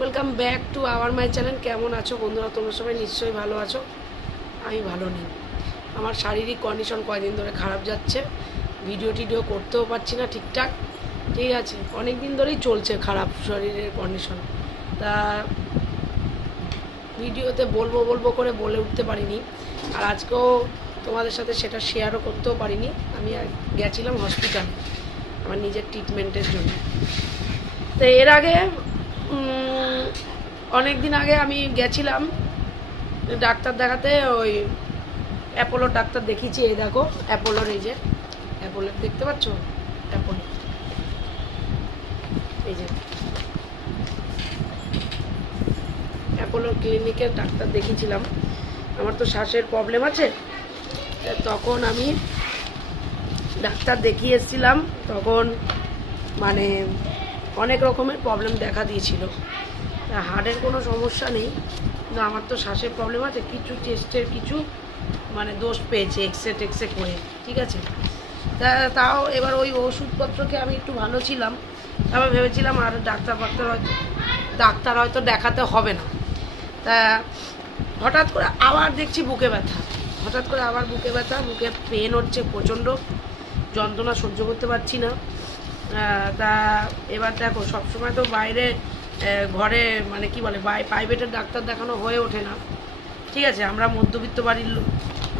Welcome back to our my channel কেমন আছো বন্ধুরা? তোমরা সবাই নিশ্চয়ই ভালো আছো। আমি ভালো নেই। আমার শারীরিক কন্ডিশন কয়দিন ধরে খারাপ যাচ্ছে। ভিডিও টিডিও করতেও পারছি না ঠিকঠাক। ঠিক আছে অনেক দিন ধরেই চলছে খারাপ শরীরের কন্ডিশন তা ভিডিওতে বলব বলব করে বলে উঠতে পারিনি। আর আজকেও তোমাদের সাথে সেটা শেয়ারও করতেও পারিনি। আমি গেছিলাম হসপিটাল আমার নিজের ট্রিটমেন্টের জন্য। তো এর আগে অনেক দিন আগে আমি গেছিলাম ডাক্তার দেখাতে, ওই অ্যাপোলোর ডাক্তার দেখিয়েছি, এই দেখো, অ্যাপোলোর এই যে অ্যাপোলোর দেখতে পাচ্ছ? অ্যাপোলো। এই যে। অ্যাপোলোর ক্লিনিকের ডাক্তার দেখিয়েছিলাম। আমার তো শ্বাসের প্রবলেম আছে। তখন আমি ডাক্তার দেখিয়ে এসেছিলাম, তখন মানে অনেক রকমের প্রবলেম দেখা দিয়েছিল। হার্টের কোনো সমস্যা নেই, কিন্তু আমার তো শ্বাসের প্রবলেম আছে, কিছু চেস্টের কিছু মানে দোষ পেয়েছে এক্সরে টেক্সরে করে, ঠিক আছে? তাও এবার ওই ওষুধপত্রকে আমি একটু ভালো ছিলাম, তারপর ভেবেছিলাম আর ডাক্তার ফাক্তার হয়তো, ডাক্তার হয়তো দেখাতে হবে না। তা, হঠাৎ করে আবার দেখছি বুকে ব্যথা, হঠাৎ করে আবার বুকে ব্যথা, বুকে পেন হচ্ছে প্রচণ্ড, যন্ত্রণা সহ্য করতে পারছি না। তা, এবার দেখো, সবসময় তো বাইরে ঘরে মানে কি বলে, বাই প্রাইভেটের ডাক্তার দেখানো হয়ে ওঠে না। ঠিক আছে, আমরা মধ্যবিত্ত বাড়ির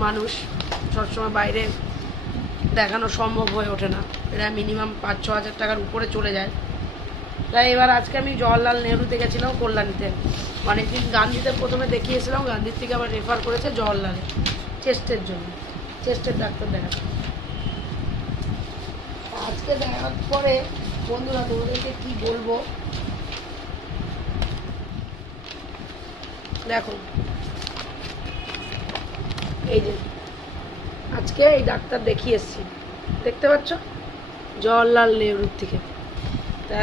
মানুষ, সবসময় বাইরে দেখানো সম্ভব হয়ে ওঠে না। এরা মিনিমাম পাঁচ, ছ হাজার টাকার উপরে চলে যায়। তাই এবার আজকে আমি জওয়াহরলাল নেহরুতে গেছিলাম কল্যাণীতে। অনেকদিন গান্ধীতে প্রথমে দেখিয়েছিলাম গান্ধীর থেকে আবার রেফার করেছে জওয়াহরলালে। চেস্টের জন্য চেস্টের ডাক্তার দেখাতে আজকে দেখার পরে বন্ধুরা, তোমাদেরকে কি বলব? দেখো। এই যে, আজকে এই ডাক্তার দেখিয়ে এসছি। দেখতে পাচ্ছ? জওয়াহরলাল নেহরুর থেকে। তা,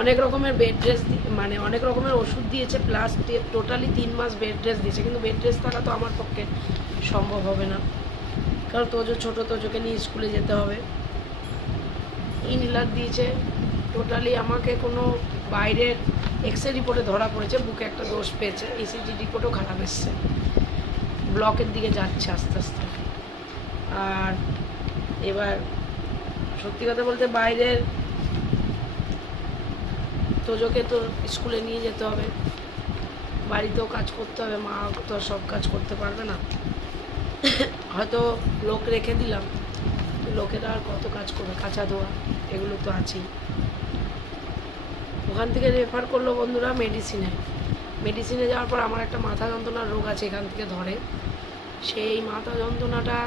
অনেক রকমের বেড রেস্ট মানে অনেক রকমের ওষুধ দিয়েছে প্লাস টোটালি তিন মাস বেড রেস্ট দিয়েছে। কিন্তু বেড রেস্ট থাকা তো আমার পক্ষে সম্ভব হবে না। কারণ তোজো ছোটো, তোজোকে নিয়ে স্কুলে যেতে হবে। ইনহেলার দিয়েছে টোটালি আমাকে কোনো বাইরের এক্সরে রিপোর্টে ধরা পড়েছে, বুকে একটা দোষ পেয়েছে ইসিজি রিপোর্টও খারাপ এসছে। ব্লকের দিকে যাচ্ছে আস্তে আস্তে। আর এবার সত্যি কথা বলতে বাইরের তোজোকে তো স্কুলে নিয়ে যেতে হবে। বাড়িতেও কাজ করতে হবে, মা তো সব কাজ করতে পারবে না। হয়তো লোক রেখে দিলাম লোকেরা আর কত কাজ করবে, কাঁচা ধোয়া, এগুলো তো আছেই। ওখান থেকে রেফার করল বন্ধুরা মেডিসিনে মেডিসিনে যাওয়ার পর আমার একটা মাথা যন্ত্রণার রোগ আছে এখান থেকে ধরে। সেই মাথা যন্ত্রণাটা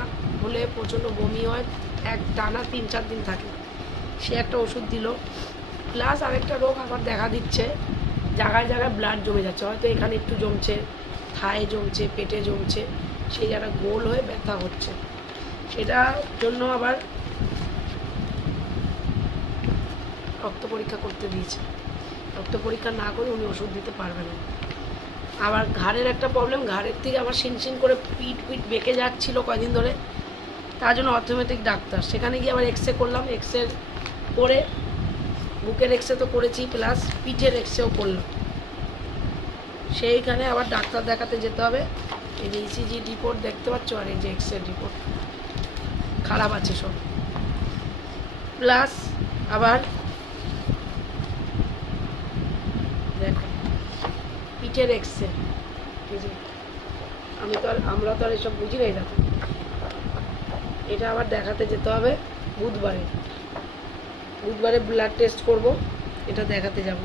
হলে প্রচণ্ড বমি হয়, এক টানা তিন চার দিন থাকে। সে একটা ওষুধ দিল। প্লাস আরেকটা রোগ আবার দেখা দিচ্ছে, জায়গায় জায়গায় ব্লাড জমে যাচ্ছে। হয়তো এখানে একটু জমছে, থায়ে জমছে, পেটে জমছে, সেই জায়গাটা গোল হয়ে ব্যথা হচ্ছে। সেটার জন্য আবার রক্ত পরীক্ষা করতে দিয়েছে। রক্ত পরীক্ষা না করে উনি ওষুধ দিতে পারবে না। আবার ঘাড়ের একটা প্রবলেম ঘাড়ের থেকে আবার শিনশিন করে পিট পিট বেঁকে যাচ্ছিল কয়দিন ধরে। তার জন্য অর্থোমেটিক ডাক্তার। সেখানে গিয়ে আবার এক্সরে করলাম। এক্সরে করে বুকের এক্সরে তো করেছি প্লাস পিঠের এক্সরেও করলাম। সেইখানে আবার ডাক্তার দেখাতে যেতে হবে। এই যে ইসিজি রিপোর্ট দেখতে পাচ্ছ আর এই যে এক্সরে রিপোর্ট খারাপ আছে সব। প্লাস আবার দেখো। এক্সরে এই যে আমি তো আর, আমরা তো আর এসব বুঝি না দেখো। এটা আবার দেখাতে যেতে হবে বুধবারে। বুধবারে ব্লাড টেস্ট করব, এটা দেখাতে যাব।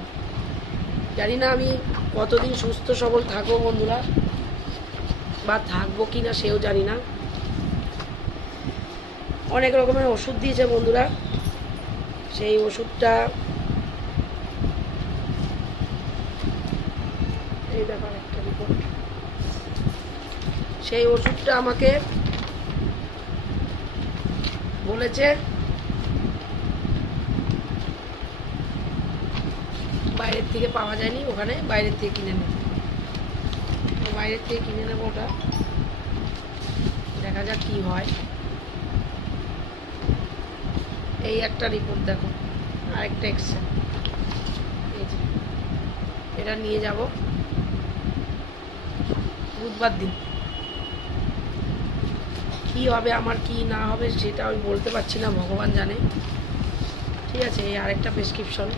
জানি না আমি কতদিন সুস্থ, সবল থাকব বন্ধুরা, বা থাকব কি না সেও জানি না। অনেক রকমের ওষুধ দিয়েছে বন্ধুরা। সেই ওষুধটা একটা রিপোর্ট সেই ওষুধটা আমাকে বলেছে বাইরের থেকে পাওয়া যায়নি ওখানে, বাইরের থেকে কিনে নেব। বাইরের থেকে কিনে নেব ওটা। দেখা যাক কি হয়। এই একটা রিপোর্ট দেখো, আরেকটা এক্সরে এই এটা নিয়ে যাব। বুধবার দিন। কি হবে আমার, কি না হবে সেটা আমি বলতে পারছি না, ভগবান জানে। ঠিক আছে, এই আরেকটা প্রেসক্রিপশন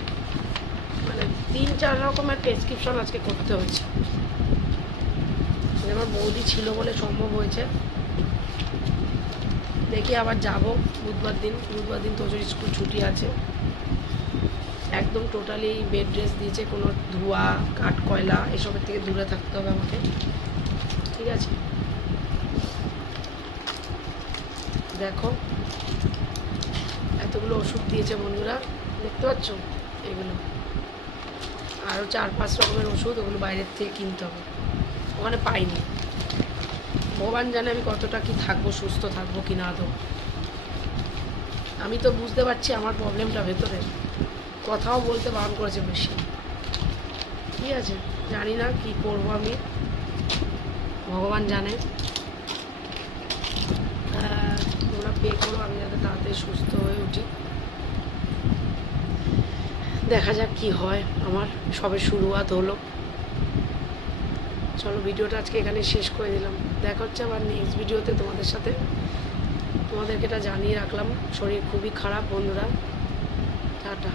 মানে তিন, চার রকমের প্রেসক্রিপশন আজকে করতে হয়েছে। আমার বৌদি ছিল বলে সম্ভব হয়েছে। দেখি আবার যাব বুধবার দিন। বুধবার দিন তোজোর স্কুল ছুটি আছে। একদম টোটালি বেড ড্রেস দিয়েছে, কোনো ধোয়া কাঠ কয়লা এসবের থেকে দূরে থাকতে হবে আমাকে। ঠিক আছে? দেখো, এতগুলো ওষুধ দিয়েছে বন্ধুরা, দেখতে পাচ্ছ? এগুলো। আরও চার পাঁচ রকমের ওষুধ ওগুলো বাইরের থেকে কিনতে হবে। ওখানে পাইনি। ভগবান জানে আমি কতটা কি থাকব, সুস্থ থাকব কি না তো আমি তো বুঝতে পারছি আমার প্রবলেমটা ভেতরে। কথাও বলতে বারণ করেছে বেশি। ঠিক আছে? জানি না কি করব আমি। ভগবান জানে। তোমরা পে করো, আমি যাতে তাড়াতাড়ি সুস্থ হয়ে উঠি। দেখা যাক কি হয় আমার, সবে শুরুয়াত হলো। চলো, ভিডিওটা আজকে এখানে শেষ করে দিলাম। দেখা হচ্ছে আবার নেক্সট ভিডিওতে তোমাদের সাথে। তোমাদেরকে এটা জানিয়ে রাখলাম, শরীর খুবই খারাপ বন্ধুরা। টাটা।